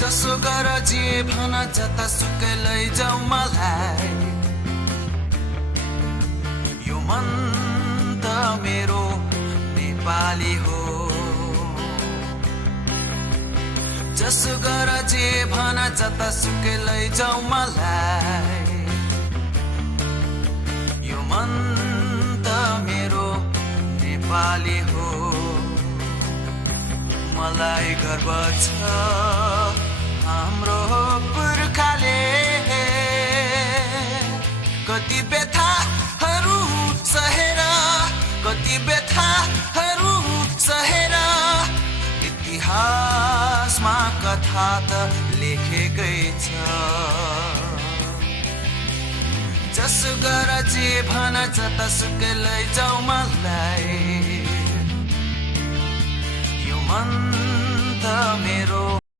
जसो गर जे भन जतासुकै लैजाऊ मलाई यो मन त मेरो नेपाली हो जसो गर जे भन जतासुकै लैजाऊ मलाई यो मन त मेरो नेपाली हो मलाई गर्व छ हाम्रो पुर्खाले कति व्यथाहरू सहेर कति व्यथाहरू सहेर इतिहासमा कथा त लेखेकै छ जसो गर जे भन जतासुकै लैजाऊ मलाई यो मन त मेरो